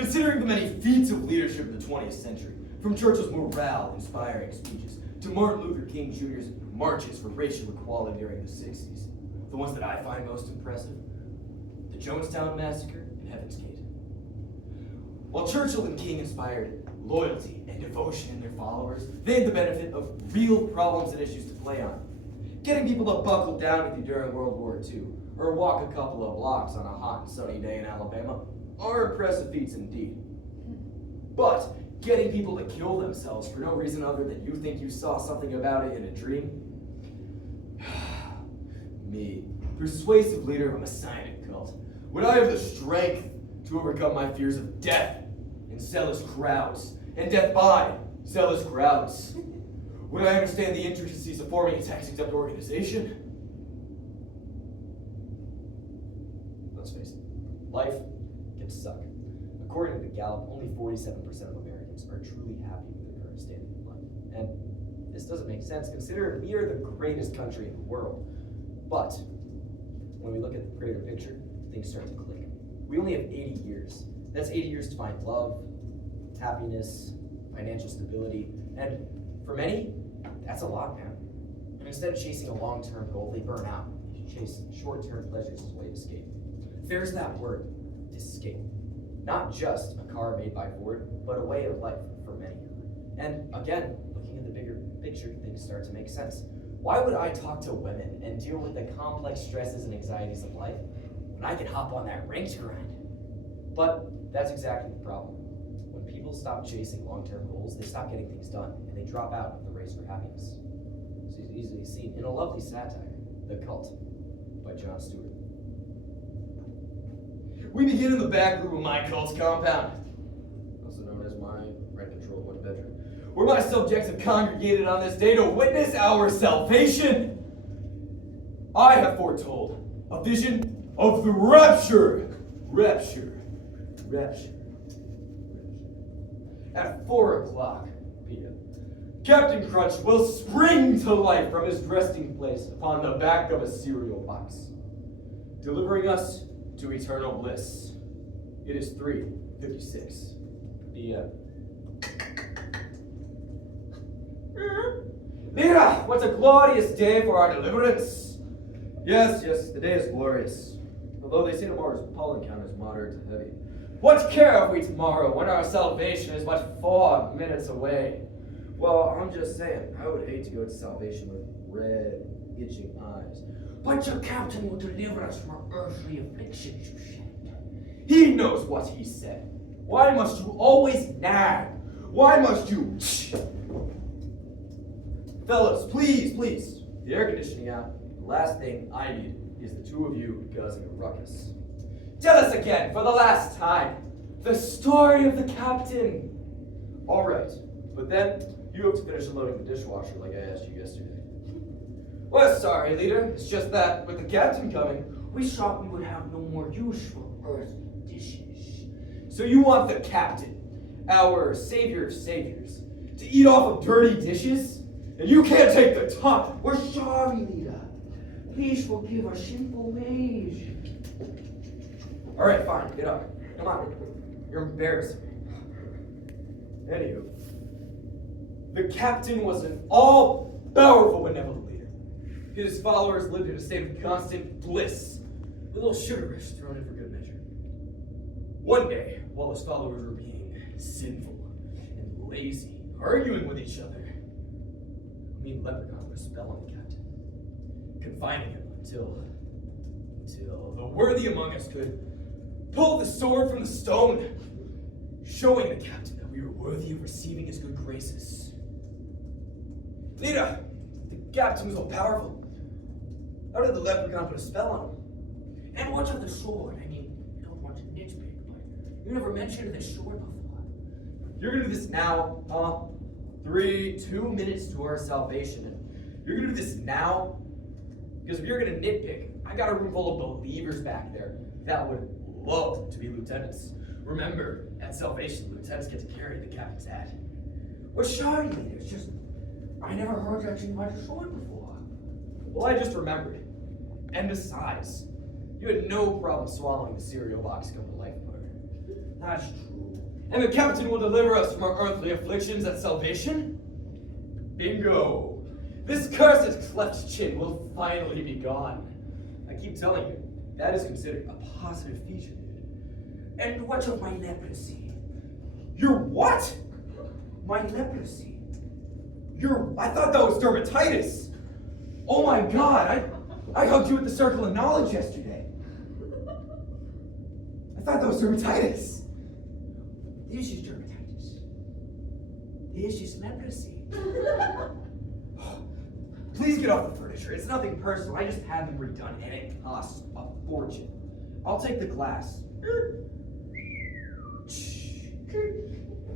Considering the many feats of leadership in the 20th century, from Churchill's morale-inspiring speeches to Martin Luther King Jr.'s marches for racial equality during the 60s, the ones that I find most impressive, the Jonestown Massacre and Heaven's Gate. While Churchill and King inspired loyalty and devotion in their followers, they had the benefit of real problems and issues to play on. Getting people to buckle down with you during World War II, or walk a couple of blocks on a hot and sunny day in Alabama, are impressive feats indeed. But getting people to kill themselves for no reason other than you think you saw something about it in a dream? Me, persuasive leader of a messianic cult, would I have the strength to overcome my fears of death and zealous crowds, and death by zealous crowds? Would I understand the intricacies of forming a tax-exempt organization? Let's face it, life can suck. According to the Gallup, only 47% of Americans are truly happy with their current standing in life. And this doesn't make sense considering we are the greatest country in the world. But when we look at the greater picture, things start to click. We only have 80 years. That's 80 years to find love, happiness, financial stability, and for many, that's a lot, man. And instead of chasing a long-term goal, they burn out. They chase short-term pleasures as a way to escape. There's that word, escape. Not just a car made by Ford, but a way of life for many. And again, looking at the bigger picture, things start to make sense. Why would I talk to women and deal with the complex stresses and anxieties of life when I can hop on that ranked grind? But that's exactly the problem. When people stop chasing long-term goals, they stop getting things done, and they drop out of the race for happiness. This is easily seen in a lovely satire, The Cult, by Jon Stewart. We begin in the back room of my cult's compound, also known as my rent-controlled one-bedroom, where my subjects have congregated on this day to witness our salvation. I have foretold a vision of the rapture. At 4 o'clock p.m., Captain Crunch will spring to life from his resting place upon the back of a cereal box, delivering us to eternal bliss. It is 3:56 p.m. Mira, what a glorious day for our deliverance. Yes, the day is glorious. Although they say tomorrow's pollen count is moderate to heavy. What care have we tomorrow when our salvation is but 4 minutes away? Well, I'm just saying, I would hate to go to salvation with red, itching eyes. But your captain will deliver us from earthly afflictions, you said. He knows what he said. Why must you always nag? Why must you... Fellas, please. The air conditioning out. The last thing I need is the two of you causing a ruckus. Tell us again, for the last time, the story of the captain. All right, but then you have to finish unloading the dishwasher like I asked you yesterday. Well, sorry, leader. It's just that with the captain coming, we thought we would have no more use for earthly dishes. So you want the captain, our savior of saviors, to eat off of dirty dishes? And you can't take the time. We're sorry, leader. Please forgive our sinful ways. All right, fine. Get up. Come on. You're embarrassing me. Anywho, the captain was an all-powerful, benevolent leader. His followers lived in a state of constant bliss, with a little sugar rush thrown in for good measure. One day, while his followers were being sinful and lazy, arguing with each other, a mean leprechaun put a spell on the captain, confining him until the worthy among us could pull the sword from the stone, showing the captain that we were worthy of receiving his good graces. Leader, the captain was all powerful. How did the leprechaun put a spell on him? And what of the sword? I mean, I don't want to nitpick, but you never mentioned the sword before. You're gonna do this now, huh? 2 minutes to our salvation. And you're gonna do this now? Because if you're gonna nitpick, I got a room full of believers back there that would love to be lieutenants. Remember, at salvation, lieutenants get to carry the captain's hat. Well, sorry, leader. It's just, I never heard that you had a sword before. Well, I just remembered. And besides, you had no problem swallowing the cereal box come to life, partner. That's true. and the captain will deliver us from our earthly afflictions and salvation? Bingo! This cursed cleft chin will finally be gone. I keep telling you, that is considered a positive feature, dude. And what of my leprosy? Your what? My leprosy. I thought that was dermatitis. Oh my God, I hugged you at the Circle of Knowledge yesterday. I thought that was dermatitis. This is dermatitis. This is leprosy. Please get off the furniture. It's nothing personal. I just had them redone and it costs a fortune. I'll take the glass.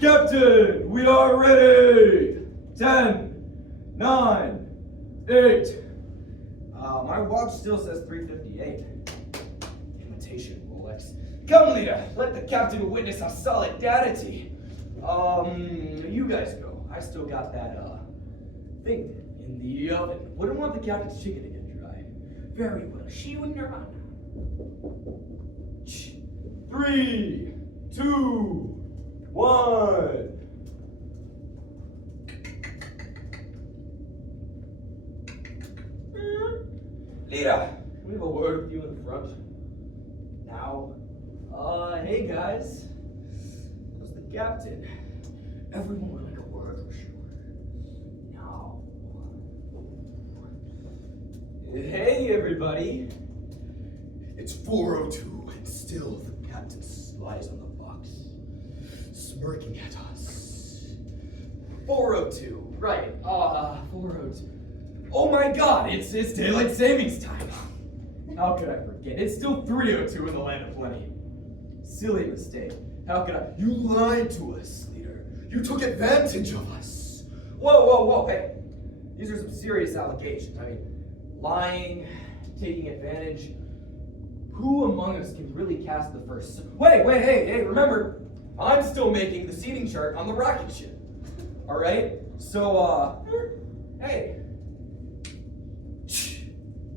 Captain, we are ready. 10, 9, 8. My watch still says 3:58. Imitation Rolex. Come, leader. Let the captain witness our solidarity. You guys go. I still got that thing in the oven. Wouldn't want the captain's chicken to get dry. Very well. She wouldn't your honor. 3, 2, 1. Leader, can we have a word with you in the front? Now. Hey guys. Who's the captain? Everyone would like a word for sure. Now. Hey everybody. It's 4:02 and still the captain lies on the box, smirking at us. 4:02, right, 4:02. Oh my God, it's daylight savings time. How could I forget? It's still 3:02 in the land of plenty. Silly mistake. How could I? You lied to us, leader. You took advantage of us. Whoa, hey. These are some serious allegations. I mean, lying, taking advantage. Who among us can really cast the first? Wait, hey, remember, I'm still making the seating chart on the rocket ship. All right? So, hey.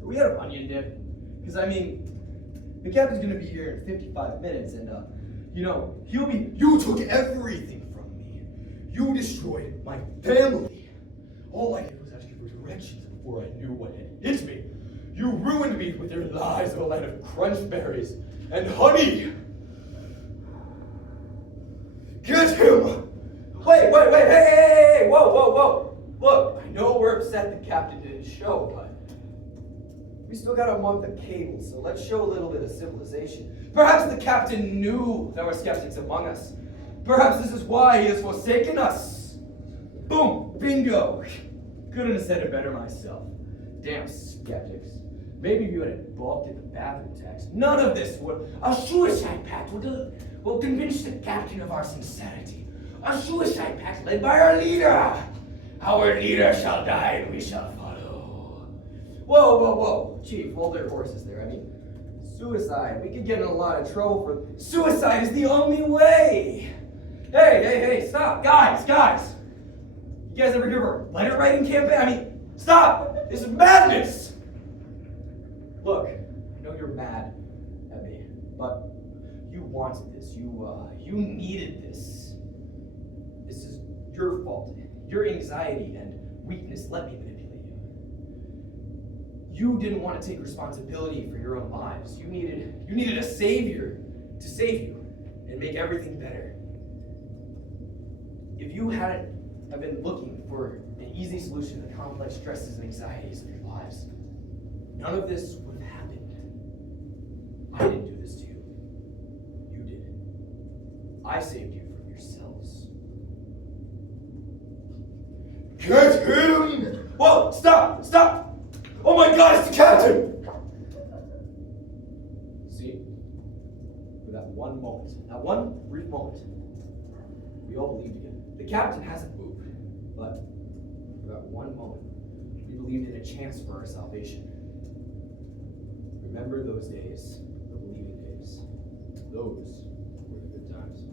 We had an onion dip. Because, I mean, the captain's going to be here in 55 minutes, and, he'll be... You took everything from me. You destroyed my family. All I did was ask you for directions before I knew what had hit me. You ruined me with your lies of a land of crunch berries and honey. Get him! Wait, hey, whoa. Look, I know we're upset the captain didn't show, but we still got a month of cable, so let's show a little bit of civilization. Perhaps the captain knew there were skeptics among us. Perhaps this is why he has forsaken us. Boom, bingo. Couldn't have said it better myself. Damn skeptics. Maybe if you had balked at the bathroom tax, none of this would. A suicide pact will convince the captain of our sincerity. A suicide pact led by our leader. Our leader shall die and we shall follow. Whoa. Chief, hold their horses there. I mean, suicide. We could get in a lot of trouble for... Suicide is the only way. Hey, stop. Guys. You guys ever hear of a letter writing campaign? I mean, stop. This is madness. Look, I know you're mad at me, but you wanted this. You needed this. This is your fault. Your anxiety and weakness let me manipulate you. You didn't want to take responsibility for your own lives. You needed a savior to save you and make everything better. If you hadn't have been looking for an easy solution to the complex stresses and anxieties of your lives, none of this would have happened. I didn't do this to you. You did. I saved you from yourselves. Get him! Whoa, stop! Oh my God, it's the captain! See? For that one moment, that one brief moment, we all believed again. The captain hasn't moved, but for that one moment, we believed in a chance for our salvation. Remember those days, the believing days. Those were the good times.